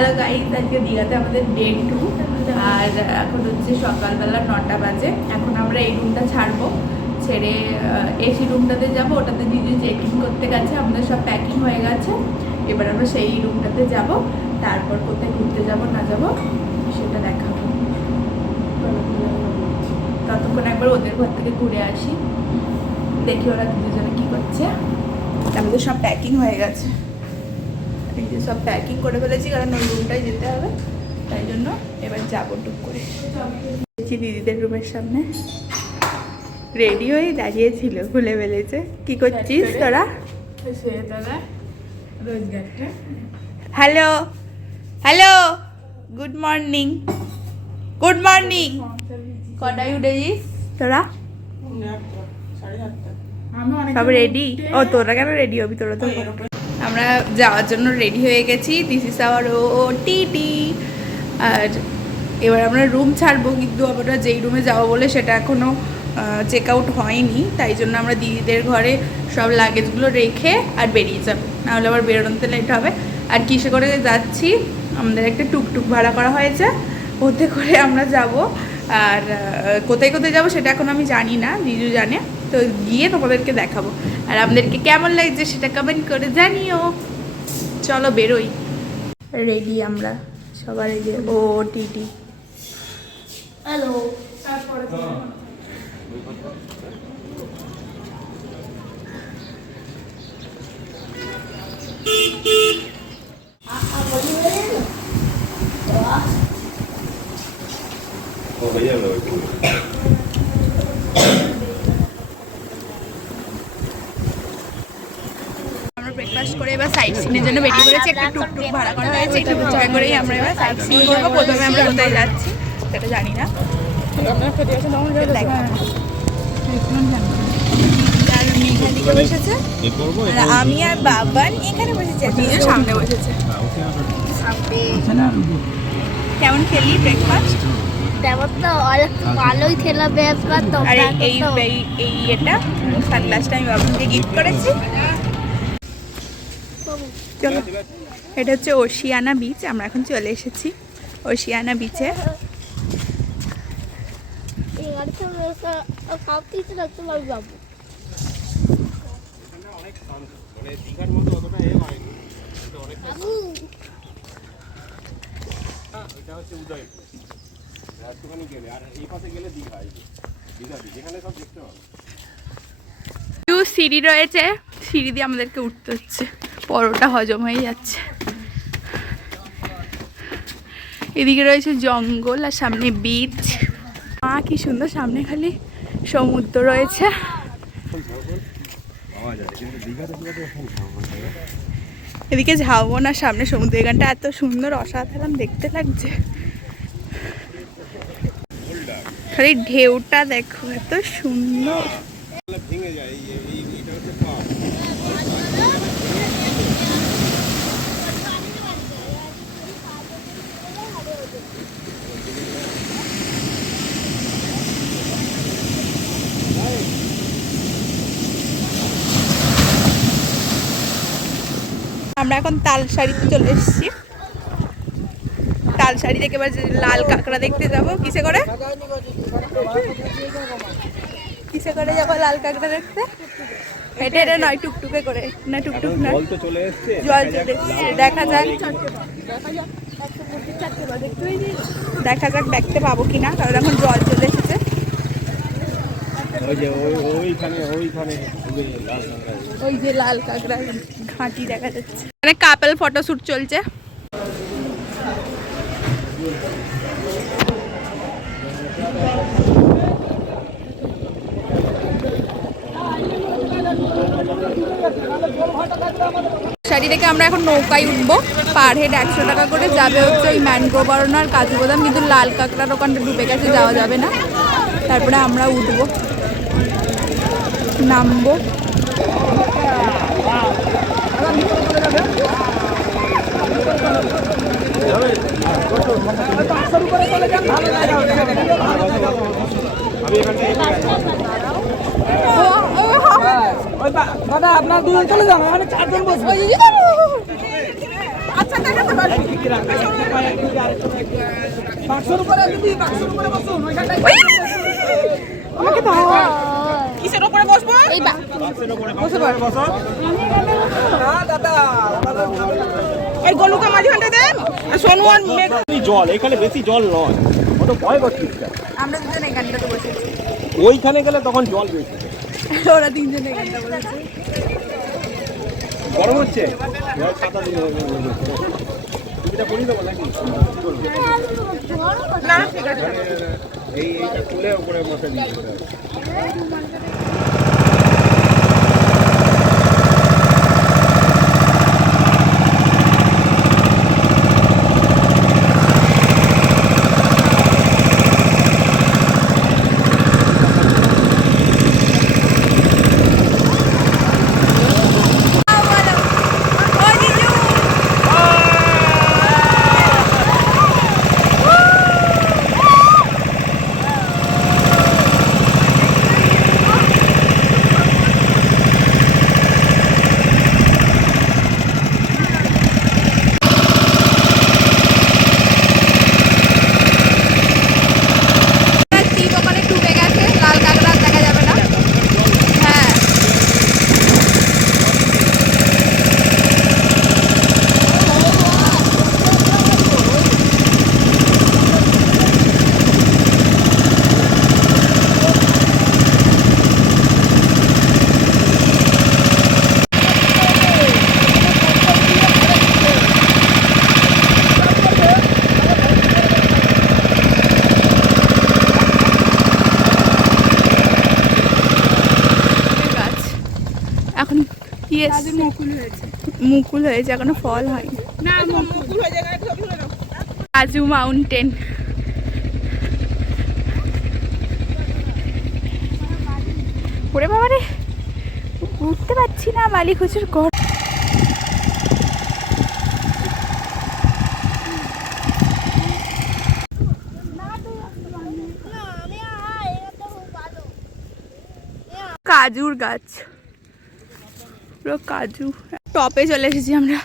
Hello guys, আজকে দীঘাতে আমাদের ডে 2 আর এখন হচ্ছে সকালবেলা 9টা বাজে। এখন আমরা এই রুমটা ছাড়বো, ছেড়ে এসি রুমটাতে যাব। ওটাতে দিদি চেকিং করতে গেছে, আমাদের সব প্যাকিং হয়ে গেছে। এবার আমরা সেই রুমটাতে যাব, তারপর কোথায় ঘুরতে যাব না যাব সেটা দেখাবো। ততক্ষণ একবার ওদের ঘর থেকে ঘুরে আসি, দেখি ওরা দুজনে কি করছে। আমাদের সব প্যাকিং হয়ে গেছে, সব প্যাকিং করে ফেলেছি, কারণ ওই রুমটায় যেতে হবে, তাই জন্য এবার যাবো টুক করে। দিদিদের রুমের সামনে রেডি হয়ে দাঁড়িয়েছিল, ভুলে ফেলেছে। কি করছিস তোরা? Hello hello, good morning, good morning. কটায় উঠেছিস তোরা? সব রেডি? ও তোরা কেন রেডি হবি? তোরা তো আমরা যাওয়ার জন্য রেডি হয়ে গেছি। This is our TT. আর এবার আমরা রুম ছাড়বো, কিন্তু আমরা যেই রুমে যাবো বলে সেটা এখনও চেক আউট হয়নি, তাই জন্য আমরা দিদিদের ঘরে সব লাগেজগুলো রেখে আর বেরিয়ে যাবো, নাহলে আবার বেরোনোতে লেট হবে। আর কিসে করে যাচ্ছি? আমাদের একটা টুকটুক ভাড়া করা হয়েছে, ওতে করে আমরা যাব। আর কোথায় কোথায় যাবো সেটা এখন আমি জানি না, দিদু জানে। তো গিয়ে তোমাদেরকে দেখাবো, আর আমাদেরকে কেমন লাগছে সেটা কমেন্ট করে জানিও। চলো বেরোই। রেডি আমরা সবার। এই যে টিটি। হ্যালো। ব্রেকফাস্ট করে এবার সাইট সিনের জন্য বেরিয়ে পড়েছি। একটা টুকটুক ভাড়া করা হয়েছে, এই টুকটুক করেই আমরা এবার সাইট সিন করবো। প্রথমে আমরা কোথায় যাচ্ছি সেটা জানি না, মেঘাদিকে বসেছে, আমি আর বাবান এখানে বসেছি, সামনে বসেছে। কেমন খেলি ব্রেকফাস্ট? তেমন তো অনেক ভালোই খেলাম ব্রেকফাস্ট। আর এই এটা সানগ্লাসটা আমি বাবাকে গিফট করেছি। চলো, এটা হচ্ছে ওশিয়ানা বিচ। আমরা এখন চলে এসেছি ওশিয়ানা বিচে। সিঁড়ি রয়েছে, সিঁড়ি দিয়ে আমাদেরকে উঠতে হচ্ছে, পরোটা হজম হয়ে যাচ্ছে। এদিকে রয়েছে জঙ্গল আর সামনে বিচ। কি সুন্দর, সামনে খালি সমুদ্র রয়েছে। এদিকে ঝাউবন আর সামনে সমুদ্র। এখানটা এত সুন্দর, অসাধারণ দেখতে লাগছে। খালি ঢেউটা দেখো, এত সুন্দর। আমরা এখন তালসারিতে চলে এসেছি। তালসারি থেকে এবার লাল কাঁকড়া দেখতে যাবো। কিসে করে যাবো লাল কাঁকড়া দেখতে? এটা নয়, টুকটুকে করে। না টুকটুক না, জল চলে এসছে। দেখা যাক, দেখতে পাবো কিনা, কারণ এখন জল চলে এসেছে। ওই যে লাল কাঁকড়া ঘাঁটি দেখা যাচ্ছে। এখানে কাপল ফটোশুট চলছে। শাড়ি থেকে আমরা এখন নৌকায় উঠবো। পার হেড 100 টাকা করে যাবে হচ্ছে ওই ম্যানগ্রোভ আর কাজু বাদাম। কিন্তু লাল কাঁকড়ার ওখানটা ডুবে গেছে, যাওয়া যাবে না। তারপরে আমরা উঠবো, নামবো। দাদা আপনার দুজন চলে যান, ওখানে চারজন বসবে। আচ্ছা আমাকে দাও। কিসের উপরে বসবো? এই বা বসে পড়। এই গলুকে মাঝখানটা দেন আর সোনু আর মেঘ। জল এখানে বেশি জল নয়, ওটা ভয় করছিস কেন? আমরা দুজন এখানটাতে বসেছি, ওইখানে গেলে তখন জল বেশি। ওরা তিনজন এখানটা বসেছে। গরম হচ্ছে, জল ছাতা দিয়ে টুপিটা পরিয়ে দেবো নাকি? না ঠিক আছে। এইটা তুলে উপরে মাথায় দিয়ে দিতে হবে। ওখানে ডুবে গেছে, লাল কাঁকড়া দেখা যাবে না। হ্যাঁ গাছ এখন কি এসছে? মুকুল হয়েছে, এখনো ফল হয়নি। না মুকুল হয়ে যায় না, ছবি তুলে নাও। কাজু মাউন্টেন। ওরে বাবা রে, উঠতে পারছি না, বালি খুচুর ঘর। কাজুর গাছ, পুরো কাজু। টপে চলে এসেছি আমরা,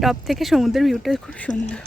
টপ থেকে সমুদ্রের ভিউটা খুব সুন্দর।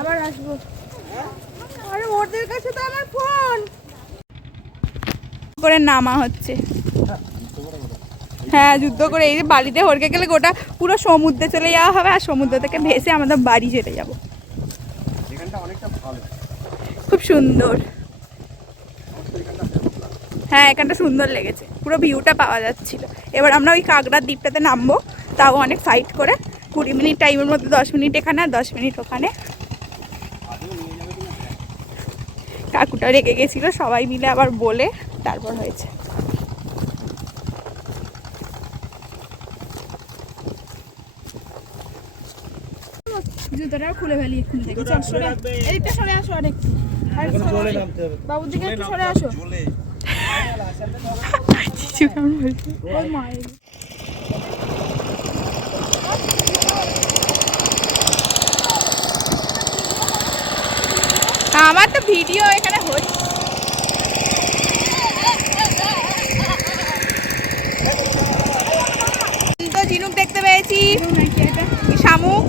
আবার আসবো, আরে ওদের কাছে তো আমার ফোন করে নামা হচ্ছে। হ্যাঁ যুদ্ধ করে, এই যে বালিতে হড়কে গেলে গোটা পুরো সমুদ্রে চলে যাওয়া হবে, আর সমুদ্র থেকে ভেসে আমাদের বাড়ি চলে যাব। এখানটা অনেকটা ভালো। খুব সুন্দর। হ্যাঁ এখানটা সুন্দর লেগেছে, পুরো ভিউটা পাওয়া যাচ্ছিল। এবার আমরা ওই কাঁকড়ার দ্বীপটাতে নামবো, তাও অনেক ফাইট করে। 20 মিনিট টাইমের মধ্যে 10 মিনিট এখানে আর 10 মিনিট ওখানে। কাকুটা রেগে গেছিল, সবাই মিলে আবার বলে তারপর হয়েছে। জুতোটাও খুলে ফেলি এক্ষুনি থেকে। চল সরে, এইটা সরে আসো আর একটু, বাবুর দিকে একটু সরে আসো। কিছু কেমন বলছে ওর মায়ের। আমার তো ভিডিও এখানে হচ্ছে। তো ঝিনুক দেখতে পেয়েছি, শামুক।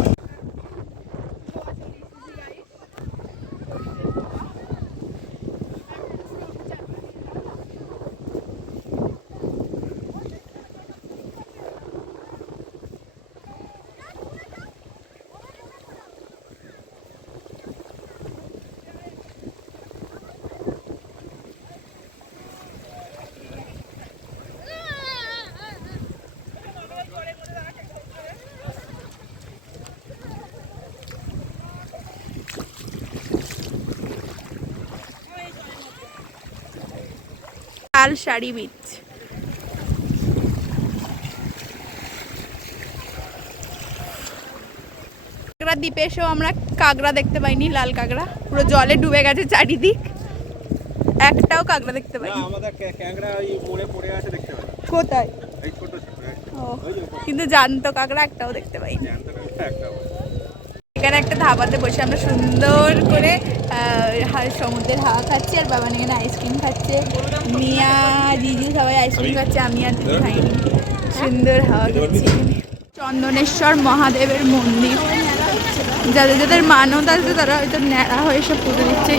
লাল শাড়ি বিচ। কাঁকড়া দ্বীপে এসেও আমরা কাঁকড়া দেখতে পাইনি, লাল কাঁকড়া পুরো জলে ডুবে গেছে চারিদিক, একটাও কাঁকড়া দেখতে পাইনি। আমাদের ক্যাংড়া ওই মোড়ে পড়ে আছে, দেখতে পাচ্ছি। কোথায়? এই ছোট ছোট ও, কিন্তু জ্যান্ত কাঁকড়া একটাও দেখতে পাইনি। জ্যান্ত কাঁকড়া একটাও। এখানে একটা ধাবাতে বসে আমরা সুন্দর করে সমুদ্রের হাওয়া খাচ্ছি, আর বাবা এখানে আইসক্রিম খাচ্ছে, মিয়া জিজু সবাই আইসক্রিম খাচ্ছে, আমি আর দিদি খাইনি। সুন্দর হাওয়া খাচ্ছি। চন্দনেশ্বর মহাদেবের মন্দির, যাদের যাদের মানত আছে তারা হয়তো ন্যাড়া হয়ে সব পুজো দিচ্ছে।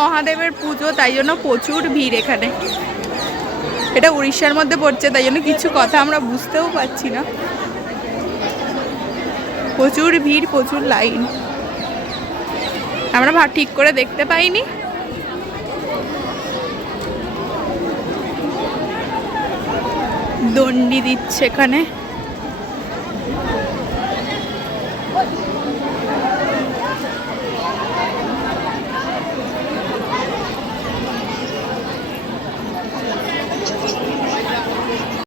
মহাদেবের পুজো, তাই জন্য প্রচুর ভিড় এখানে। এটা উড়িষ্যার মধ্যে পড়ছে, তাই জন্য কিছু কথা আমরা বুঝতেও পারছি না। প্রচুর ভিড়, প্রচুর লাইন, আমরা ঠিক করে দেখতে পাইনি। দণ্ডি দিচ্ছে এখানে।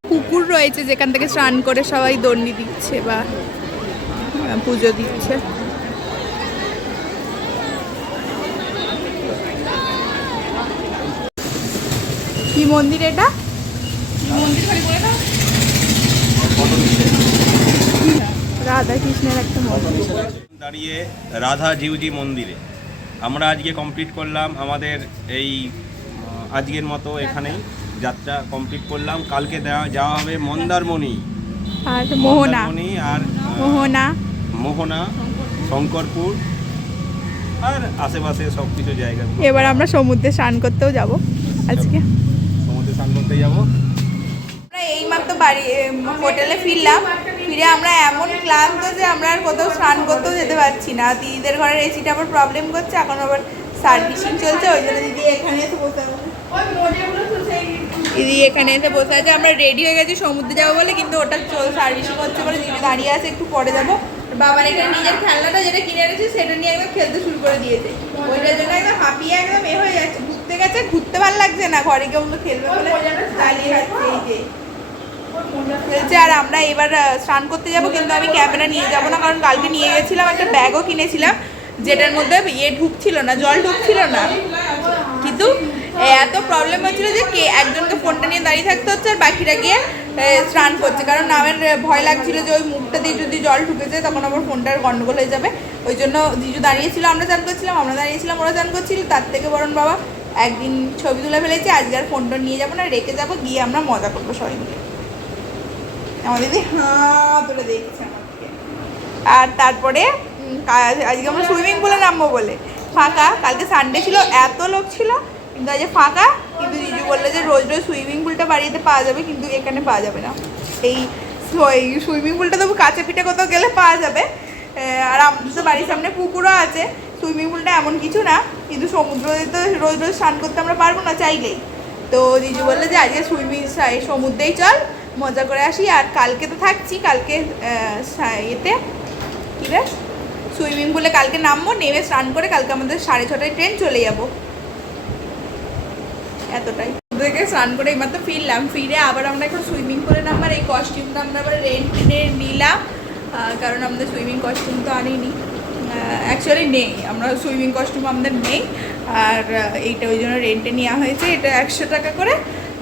পুকুর রয়েছে যেখান থেকে স্নান করে সবাই দণ্ডি দিচ্ছে বা পুজো দিচ্ছে। কি মন্দির এটা? রাধা কৃষ্ণের একটা মন্দির। দাঁড়িয়ে রাধা জিউজি মন্দিরে আমরা আজকে কমপ্লিট করলাম আমাদের এই আজকের মতো এখানেই যাত্রা কমপ্লিট করলাম। কালকে যাওয়া হবে মন্দারমণি আর মোহনা, আর মোহনা শঙ্করপুর আর আশেপাশে সব কিছু জায়গা। এবার আমরা সমুদ্রে স্নান করতেও যাব আজকে। সমুদ্রে স্নান করতে যাবো। আমরা এইমাত্র বাড়ি হোটেলে ফিরলাম। ফিরে আমরা এমন ক্লান্ত যে আমরা আর কোথাও স্নান করতেও যেতে পারছি না। দিদিদের ঘরের এসিটা আবার প্রবলেম করছে, এখন আবার সার্ভিসিং চলছে, ওই জন্য দিদি এখানে এসে বসে আছে। দিদি এখানে এসে বসে আছে। আমরা রেডি হয়ে গেছি সমুদ্রে যাবো বলে, কিন্তু ওটা সার্ভিসিং হচ্ছে বলে দিদি দাঁড়িয়ে আছে, একটু পরে যাবো। বাবার এখানে নিজের খেলনাটা যেটা কিনে এনেছে সেটা নিয়ে একদম খেলতে শুরু করে দিয়েছে। ওইটার জন্য একদম হাঁপিয়ে একদম হয়ে যাচ্ছে। ঘুরতে গেছে, ঘুরতে ভালো লাগছে না, ঘরে গিয়ে ওগুলো খেলবে বলে দাঁড়িয়ে যাচ্ছে। এই যে খেলছে। আর আমরা এবার স্নান করতে যাব, কিন্তু আমি ক্যামেরা নিয়ে যাব না, কারণ কালকে নিয়ে গেছিলাম একটা ব্যাগও কিনেছিলাম যেটার মধ্যে ঢুকছিল না, জল ঢুকছিল না। কিন্তু এত প্রবলেম হচ্ছিল যে একজনকে ফোনটা নিয়ে দাঁড়িয়ে থাকতে হচ্ছে, আর বাকিরা গিয়ে স্নান করছে, কারণ আমার ভয় লাগছিল যে ওই মুখটা দিয়ে যদি জল ঢুকে যায় তখন আবার ফোনটার গন্ডগোল হয়ে যাবে। ওই জন্য জিজু দাঁড়িয়েছিল, আমরা চান করছিলাম, আমরা দাঁড়িয়েছিলাম, ওরা চান করছিল। তার থেকে বরং বাবা একদিন ছবি তুলে ফেলেছি, আজকে আর ফোনটা নিয়ে যাবো না, রেখে যাবো, গিয়ে আমরা মজা করবো সবাই মিলে। আমাদের দিদি তুলে দেখছে আমাকে। আর তারপরে আজকে আমরা সুইমিং পুলে নামবো বলে ফাঁকা, কালকে সানডে ছিল, এত লোক ছিল, কিন্তু আজ ফাঁকা। কিন্তু জিজু বললো যে রোজ রোজ সুইমিং পুলটা বাড়িতে পাওয়া যাবে, কিন্তু এখানে পাওয়া যাবে না। এই সুইমিং পুলটা তবু কাছে পিঠে কোথাও গেলে পাওয়া যাবে। আর আমাদের তো বাড়ির সামনে পুকুরও আছে। সুইমিং পুলটা এমন কিছু না, কিন্তু সমুদ্রে তো রোজ রোজ স্নান করতে আমরা পারবো না চাইলেই। তো জিজু বললো যে আজকে সমুদ্রেই চল, মজা করে আসি। আর কালকে তো থাকছি, কালকে এতে কী রে সুইমিং পুলে কালকে নামবো, নেমে স্নান করে কালকে আমাদের 6:30টায় ট্রেন, চলে যাবো। এতটাই দেখে স্নান করে এইমাত্র ফিরলাম। ফিরে আবার আমরা এখন সুইমিং পুলে নামবার এই কস্টিউমটা আমরা আবার রেন্টে নিলাম, কারণ আমাদের সুইমিং কস্টিউম তো আনিনি, অ্যাকচুয়ালি নেই, আমরা সুইমিং কস্টিউম আমাদের নেই। আর এইটা ওই জন্য রেন্টে নেওয়া হয়েছে, এটা 100 টাকা করে।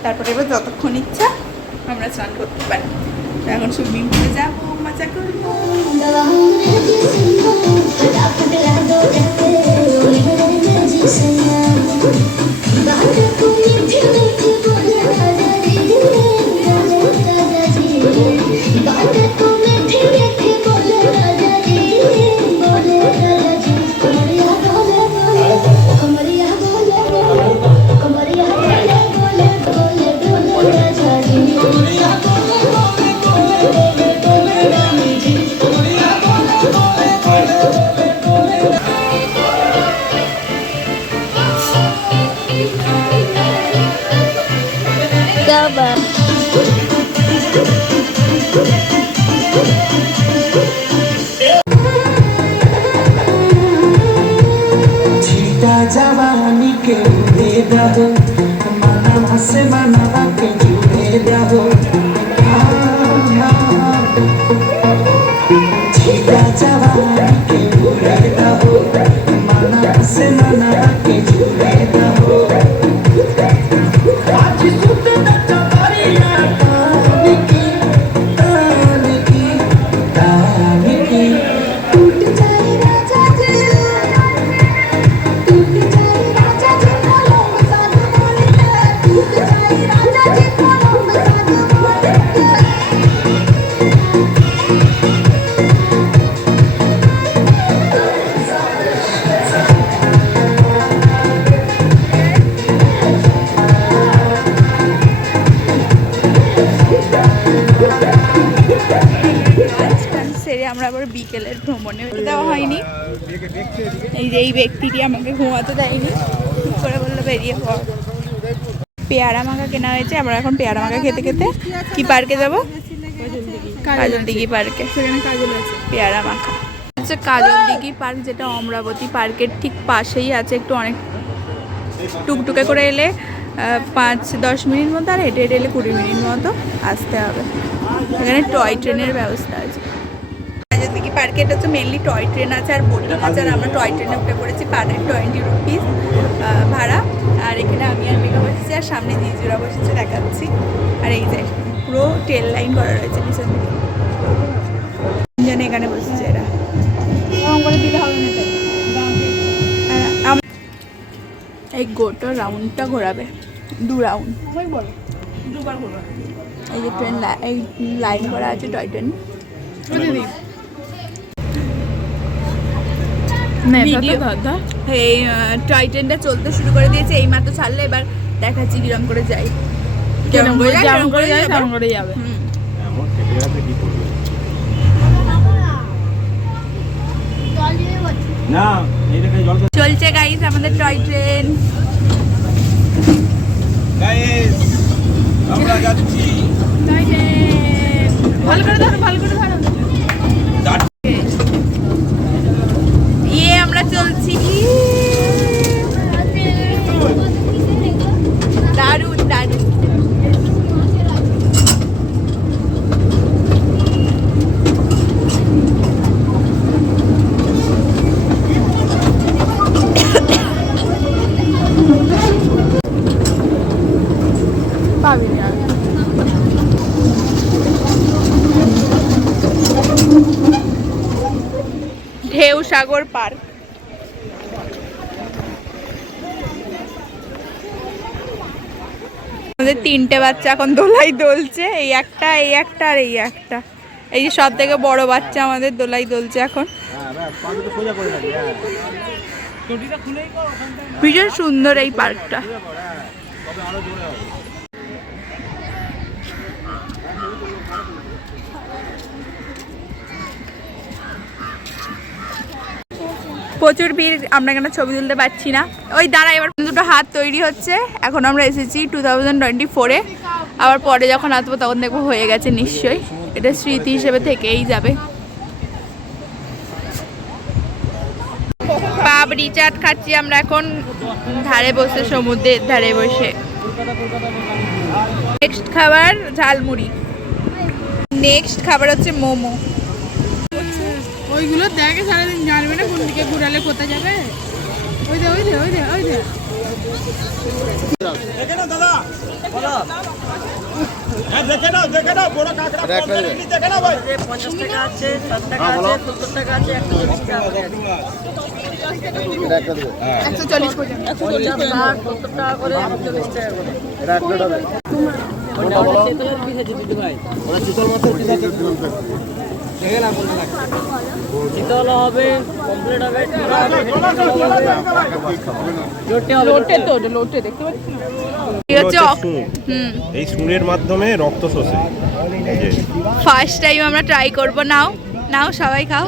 তারপরে এবার যতক্ষণ ইচ্ছা আমরা স্নান করতে পারি। এখন সুইমিং পুলে যাবো, মজা করবো। সেরে আমরা আবার বিকেলের ভ্রমণে দেওয়া হয়নি। এই যে এই ব্যক্তিটি আমাকে ঘুমাতে দেয়নি, ঠিক করে বললো বেরিয়ে পড়। পেয়ারা মাখা কেনা হয়েছে, আমরা এখন পেয়ারা মাখা খেতে খেতে কি পার্কে যাবো? কাজল দিঘি পার্কে। সেখানে কাজল আছে, পেয়ারা মাখা হচ্ছে কাজল দিঘি পার্ক, যেটা অমরাবতী পার্কের ঠিক পাশেই আছে। একটু অনেক টুকটুকে করে এলে 5-10 মিনিট মতো, আর হেঁটে হেঁটে এলে 20 মিনিট মতো আসতে হবে। এখানে টয় ট্রেনের ব্যবস্থা আছে। কাজল দিঘি পার্কে এটা হচ্ছে মেনলি টয় ট্রেন আছে আর বোটিং আছে, আর আমরা টয় ট্রেনে উঠে পড়েছি। পার হেড 20 রুপিস ভাড়া। আর এখানে আমি আর মেঘা বসেছি, আর সামনে জিজুরা বসেছে দেখাচ্ছি। আর এই যে পুরো টেল লাইন করা রয়েছে পিছন দিকে, তিনজনে এখানে বসেছে। এরা দিলে হবে না, এই গোটা রাউন্ডটা ঘোরাবে, 2 রাউন্ড। এই যে ট্রেন এই লাইন করা আছে টয় ট্রেন। এই টয় ট্রেনটা চলতে শুরু করে দিয়েছে, এই মাত্র ছাড়লে। এবার দেখাচ্ছি কিরম করে যাই, কেমন করে যাবে। চলছে গাইস আমাদের টয় ট্রেন। আমরা যাচ্ছি। ভালো করে ধরো, ভালো করে ধরো। আমরা চলছি। দারুণ দারুণ। পাবি না। ঢেউ সাগর পার্ক। আমাদের 3টে বাচ্চা এখন দোলাই দোলছে, এই একটা, এই একটা, আর এই একটা। এই যে সব থেকে বড় বাচ্চা আমাদের দোলাই দোলছে এখন। ভীষণ সুন্দর এই পার্কটা। প্রচুর ভিড়, আমরা এখানে ছবি তুলতে পারছি না। ওই দাঁড়া, এবার 2টো হাত তৈরি হচ্ছে। এখন আমরা এসেছি 2024-এ, আবার পরে যখন আসবো তখন দেখবো হয়ে গেছে নিশ্চয়ই। এটা স্মৃতি হিসেবে থেকেই যাবে। পাপড়ি চাট খাচ্ছি আমরা এখন ধারে বসে, সমুদ্রের ধারে বসে। নেক্সট খাবার ঝালমুড়ি, নেক্সট খাবার হচ্ছে মোমো। ওইগুলো দেখে সারাদিন জানবে না কোন দিকে ঘুরালে কোথায় যাবে। ওই দে ওই দে ওই দে ওই দে। দেখে না দাদা, বলো। হ্যাঁ দেখে নাও বড় কাঁকড়া পড়ছে, দেখে নাও ভাই। 50 টাকা আছে, 60 টাকা আছে, 70 টাকা আছে, 120 টাকা আছে। এটা একটা দেবো। 140 পর্যন্ত। 150 টাকা, 70 টাকা করে, 120 টাকা করে। এটা একটা দেবে। ওটা বলো। চিতলের পিস আছে দিদি ভাই। ওটা চিতল মাছের পিস আছে। দেখে না বলতে লাগে। চিতল হবে, কমপ্লিট হবে, লোটে তো লোটে দেখতে পাচ্ছি না। এই সুরের মাধ্যমে রক্ত শোষে। ফার্স্ট টাইম আমরা ট্রাই করব। নাও নাও সবাই খাও।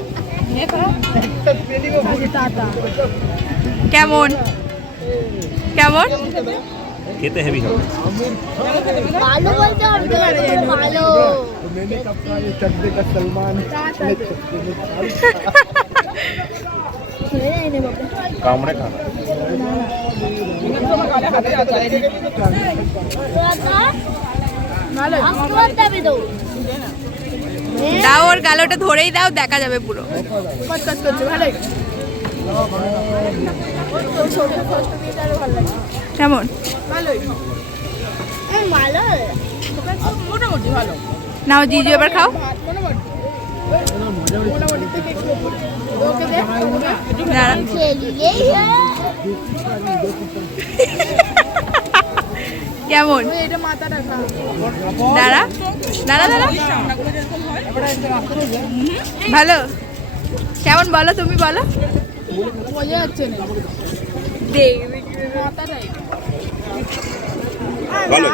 কেমন কেমন খেতে হেভি হবে। ভালো বলতে হবে, ভালো। কামড়ে খানা দাও ওর গালোটা ধরেই দাও, দেখা যাবে পুরো। কেমন? নাও জিজু এবার খাও। দাঁড়া। কেমন? দাঁড়া দাঁড়া দাঁড়া। ভালো? কেমন বলো, তুমি বলো। ভালো।